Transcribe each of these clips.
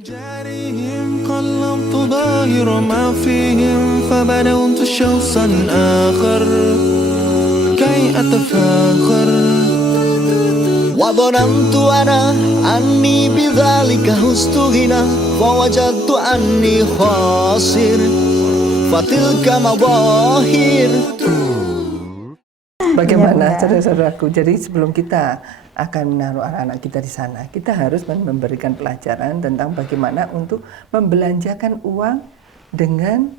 جارهم قلبت ظاهر ما فيهم فبدأت شخصا آخر كي أتفاخر وظننت أنا أني بذلك هزت غنى فوجدت أني خاسر فتلك مظاهر. Bagaimana saudara-saudaraku? Jadi sebelum kita akan menaruh anak-anak kita di sana, kita harus memberikan pelajaran tentang bagaimana untuk membelanjakan uang dengan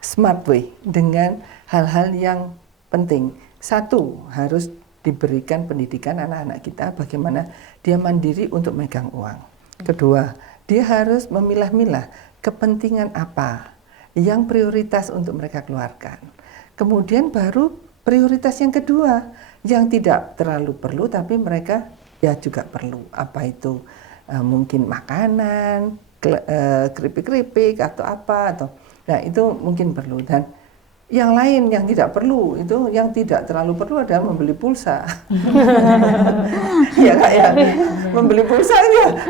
smart way, dengan hal-hal yang penting. Satu, harus diberikan pendidikan anak-anak kita bagaimana dia mandiri untuk megang uang. Kedua, dia harus memilah-milah kepentingan apa yang prioritas untuk mereka keluarkan. Kemudian baru prioritas yang kedua, yang tidak terlalu perlu tapi mereka ya juga perlu. Apa itu? Mungkin makanan, keripik-keripik atau apa atau nah itu mungkin perlu. Dan yang lain yang tidak perlu itu, yang tidak terlalu perlu adalah membeli pulsa. Ya Kak ya, membeli pulsa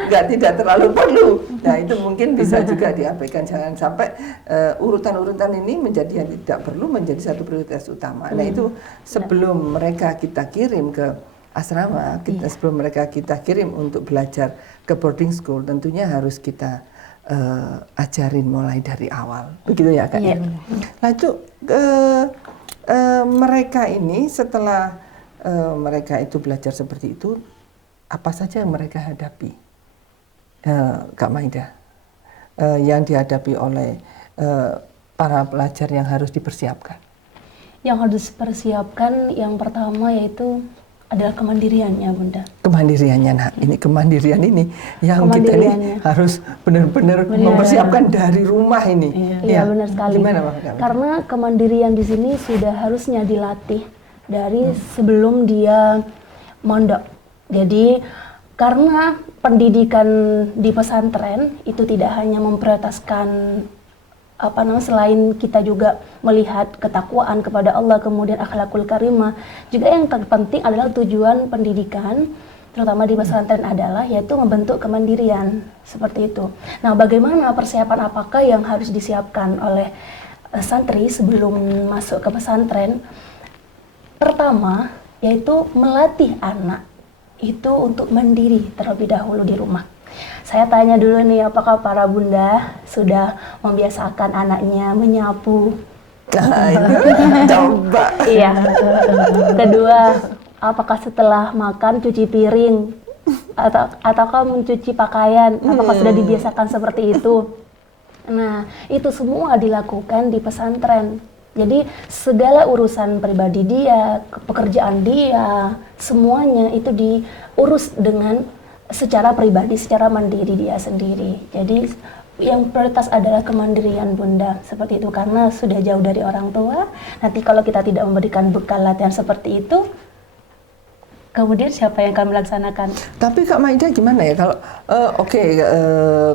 ya tidak terlalu perlu. Nah itu mungkin bisa juga diabaikan, jangan sampai urutan-urutan ini menjadi yang tidak perlu menjadi satu prioritas utama. Nah itu sebelum mereka kita kirim ke asrama, sebelum mereka kita kirim untuk belajar ke boarding school, tentunya harus kita ajarin mulai dari awal, begitu ya Kak? Ya. Nah itu mereka ini setelah mereka itu belajar seperti itu, apa saja yang mereka hadapi, Kak Maida, yang dihadapi oleh para pelajar yang harus dipersiapkan? Yang harus dipersiapkan yang pertama yaitu adalah kemandiriannya, Bunda. Kemandiriannya, nah ini kemandirian ini yang kita ini harus benar-benar mempersiapkan dari rumah ini. Iya, benar sekali. Gimana, Bang? Karena kemandirian di sini sudah harusnya dilatih dari sebelum dia mondok. Jadi karena pendidikan di pesantren itu tidak hanya memprioritaskan selain kita juga melihat ketakwaan kepada Allah, kemudian akhlakul karimah, juga yang terpenting adalah tujuan pendidikan terutama di pesantren adalah yaitu membentuk kemandirian seperti itu. Nah, bagaimana persiapan apakah yang harus disiapkan oleh santri sebelum masuk ke pesantren? Pertama, yaitu melatih anak itu untuk mandiri terlebih dahulu di rumah. Saya tanya dulu nih, apakah para bunda sudah membiasakan anaknya menyapu? Coba. Iya. Kedua, apakah setelah makan cuci piring ataukah mencuci pakaian? Apakah sudah dibiasakan seperti itu? Nah, itu semua dilakukan di pesantren. Jadi segala urusan pribadi dia, pekerjaan dia, semuanya itu diurus dengan secara pribadi, secara mandiri dia sendiri. Jadi yang prioritas adalah kemandirian Bunda, seperti itu, karena sudah jauh dari orang tua. Nanti kalau kita tidak memberikan bekal latihan seperti itu, kemudian siapa yang akan melaksanakan? Tapi Kak Maida gimana ya kalau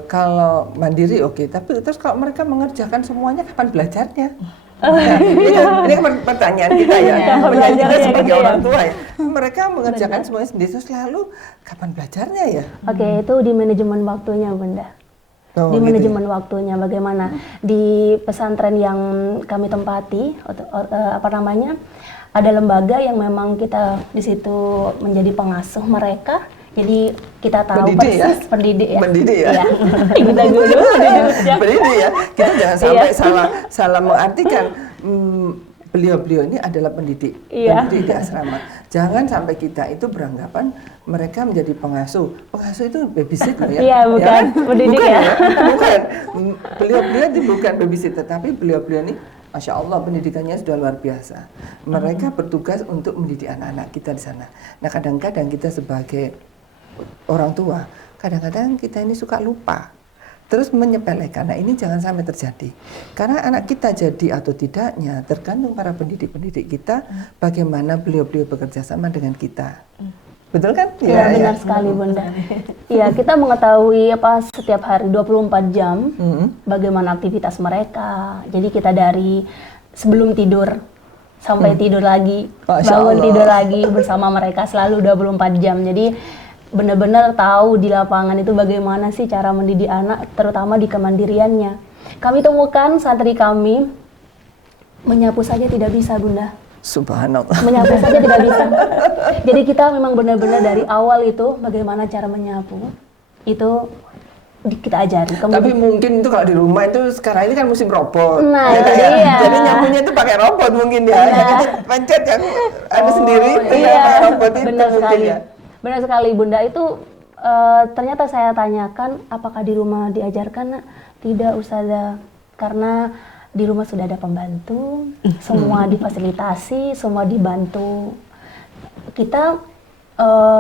kalau mandiri tapi terus kalau mereka mengerjakan semuanya kapan belajarnya? Nah, ini kan pertanyaan kita ya, pertanyaan kita sebagai orang tua ya. Mereka mengerjakan semuanya sendiri, terus lalu kapan belajarnya ya? Itu di manajemen waktunya Bunda. Di manajemen waktunya bagaimana? Di pesantren yang kami tempati, ada lembaga yang memang kita di situ menjadi pengasuh mereka. Jadi kita tahu persis pendidik ya. Kita dulu pendidik ya. Kita jangan sampai salah mengartikan beliau-beliau ini adalah pendidik di asrama. Jangan sampai kita itu beranggapan mereka menjadi pengasuh. Pengasuh itu babysitter ya. Iya, bukan pendidik ya. Bukan. Beliau-beliau itu bukan babysitter, tapi beliau-beliau ini Masya Allah pendidikannya sudah luar biasa. Mereka bertugas untuk mendidik anak-anak kita di sana. Nah kadang-kadang kita sebagai orang tua, kadang-kadang kita ini suka lupa, terus menyepelekan. Nah ini jangan sampai terjadi, karena anak kita jadi atau tidaknya tergantung para pendidik-pendidik kita, bagaimana beliau-beliau bekerja sama dengan kita. Betul kan? Ya, benar sekali Bunda. Iya, kita mengetahui setiap hari 24 jam bagaimana aktivitas mereka. Jadi kita dari sebelum tidur sampai tidur lagi, bangun tidur lagi bersama mereka selalu 24 jam. Jadi benar-benar tahu di lapangan itu bagaimana sih cara mendidik anak, terutama di kemandiriannya. Kami temukan santri kami menyapu saja tidak bisa, Bunda. Subhanallah. Menyapu saja tidak bisa. Jadi kita memang benar-benar dari awal itu bagaimana cara menyapu itu kita ajari. Tapi mungkin itu kalau di rumah itu sekarang ini kan musim robot. Nah, ya, itu iya. Jadi nyapunya itu pakai robot mungkin ya. Yang kita pencet yang ada sendiri tinggal Iya, pakai robot itu benar mungkin sekali. ya. Benar sekali, Bunda. Itu ternyata saya tanyakan apakah di rumah diajarkan, Nak? Tidak, Ustazah. Karena di rumah sudah ada pembantu, semua difasilitasi, semua dibantu. Kita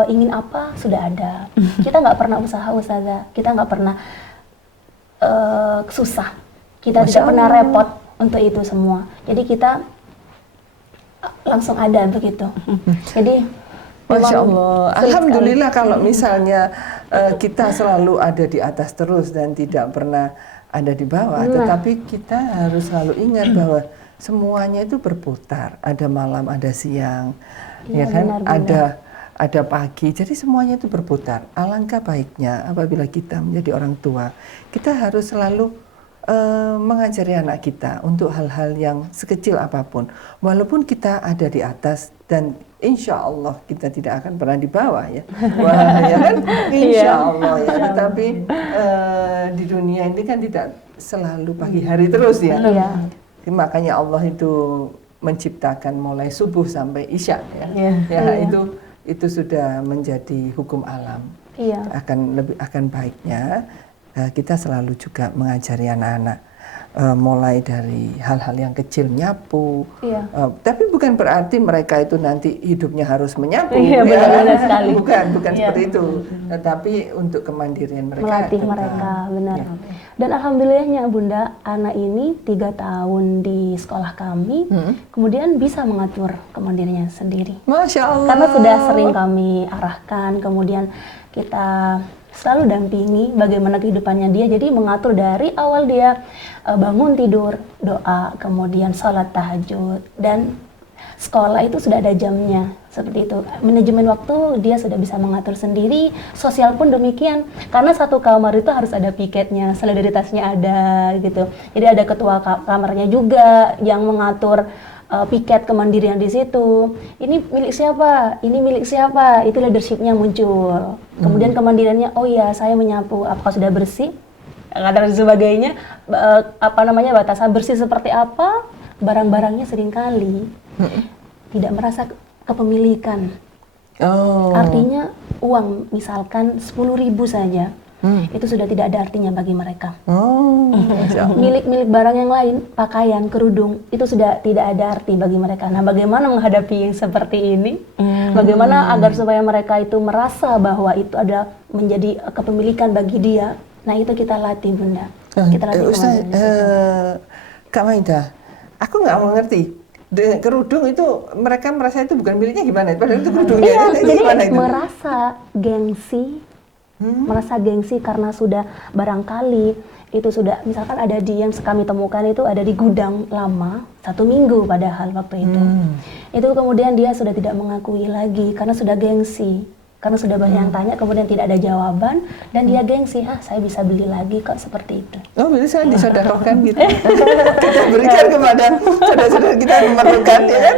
ingin apa sudah ada. Kita nggak pernah usaha, Ustazah. Kita nggak pernah susah. Kita tidak pernah repot untuk itu semua. Jadi kita langsung ada begitu. Jadi Masya Allah. sulit Alhamdulillah kalau misalnya kita selalu ada di atas terus dan tidak pernah ada di bawah. Tetapi kita harus selalu ingat bahwa semuanya itu berputar. Ada malam, ada siang, ya kan? Ada pagi. Jadi semuanya itu berputar. Alangkah baiknya apabila kita menjadi orang tua, kita harus selalu mengajari anak kita untuk hal-hal yang sekecil apapun. Walaupun kita ada di atas dan insya Allah kita tidak akan pernah di bawah ya. Wah, ya kan? Insya Allah ya. Tetapi di dunia ini kan tidak selalu pagi hari terus ya. Makanya Allah itu menciptakan mulai subuh sampai isya ya. Itu sudah menjadi hukum alam. Akan baiknya kita selalu juga mengajari anak-anak mulai dari hal-hal yang kecil, nyapu. Tapi bukan berarti mereka itu nanti hidupnya harus menyapu. Benar sekali. Bukan seperti itu. Tetapi untuk kemandirian mereka. Melatih mereka, benar. Dan alhamdulillahnya Bunda, anak ini 3 tahun di sekolah kami, kemudian bisa mengatur kemandiriannya sendiri. Masya Allah. Karena sudah sering kami arahkan, kemudian kita selalu dampingi bagaimana kehidupannya dia. Jadi mengatur dari awal dia bangun tidur, doa, kemudian sholat tahajud, dan sekolah itu sudah ada jamnya seperti itu. Manajemen waktu dia sudah bisa mengatur sendiri. Sosial pun demikian, karena satu kamar itu harus ada piketnya, solidaritasnya ada gitu. Jadi ada ketua kamarnya juga yang mengatur piket kemandirian di situ. Ini milik siapa? Ini milik siapa? Itu leadershipnya muncul. Kemudian kemandiriannya, oh iya saya menyapu. Apakah sudah bersih? Dan sebagainya. Batasan bersih seperti apa? Barang-barangnya seringkali tidak merasa kepemilikan. Artinya uang misalkan 10.000 saja. Itu sudah tidak ada artinya bagi mereka. Milik-milik barang yang lain, pakaian, kerudung, itu sudah tidak ada arti bagi mereka. Nah, bagaimana menghadapi yang seperti ini? Bagaimana agar supaya mereka itu merasa bahwa itu ada menjadi kepemilikan bagi dia? Nah, itu kita latih, Bunda. Kita latih Ustaz, Kak Maida, aku nggak mengerti. Kerudung itu mereka merasa itu bukan miliknya gimana? Padahal itu kerudungnya. Jadi merasa gengsi. Merasa gengsi karena sudah barangkali itu sudah, misalkan ada di yang kami temukan itu ada di gudang lama 1 minggu padahal waktu itu kemudian dia sudah tidak mengakui lagi karena sudah gengsi, karena sudah banyak yang tanya, kemudian tidak ada jawaban dan dia gengsi, saya bisa beli lagi kok, seperti itu. Berarti saya disedekahkan gitu. Kita berikan kepada saudara-saudara kita yang memerlukan ya kan?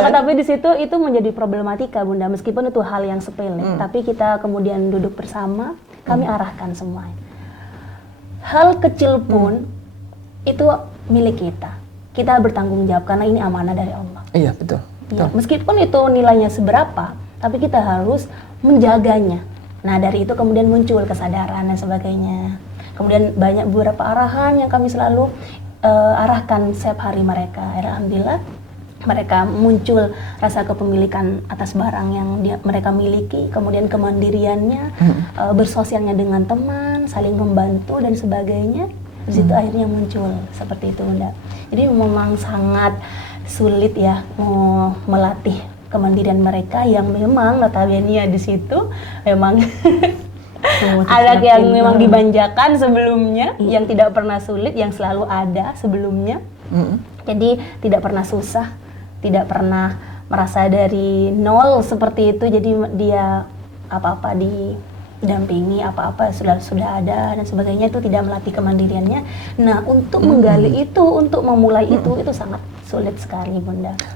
Maka tapi di situ itu menjadi problematika, Bunda, meskipun itu hal yang sepele, tapi kita kemudian duduk bersama, kami arahkan semua. Hal kecil pun itu milik kita. Kita bertanggung jawab karena ini amanah dari Allah. Iya, betul. Ya, meskipun itu nilainya seberapa, tapi kita harus menjaganya. Nah, dari itu kemudian muncul kesadaran dan sebagainya. Kemudian banyak beberapa arahan yang kami selalu arahkan setiap hari mereka. Alhamdulillah mereka muncul rasa kepemilikan atas barang yang mereka miliki, kemudian kemandiriannya, bersosialnya dengan teman, saling membantu dan sebagainya. Di situ akhirnya muncul seperti itu, Bunda. Jadi memang sangat sulit ya mau melatih kemandirian mereka yang memang notabene di situ memang anak yang memang dimanjakan sebelumnya, yang tidak pernah sulit, yang selalu ada sebelumnya. Jadi tidak pernah susah, tidak pernah merasa dari nol seperti itu. Jadi dia apa-apa didampingi, apa-apa sudah ada dan sebagainya, itu tidak melatih kemandiriannya. Nah, untuk menggali itu, untuk memulai itu sangat sulit sekali, Bunda.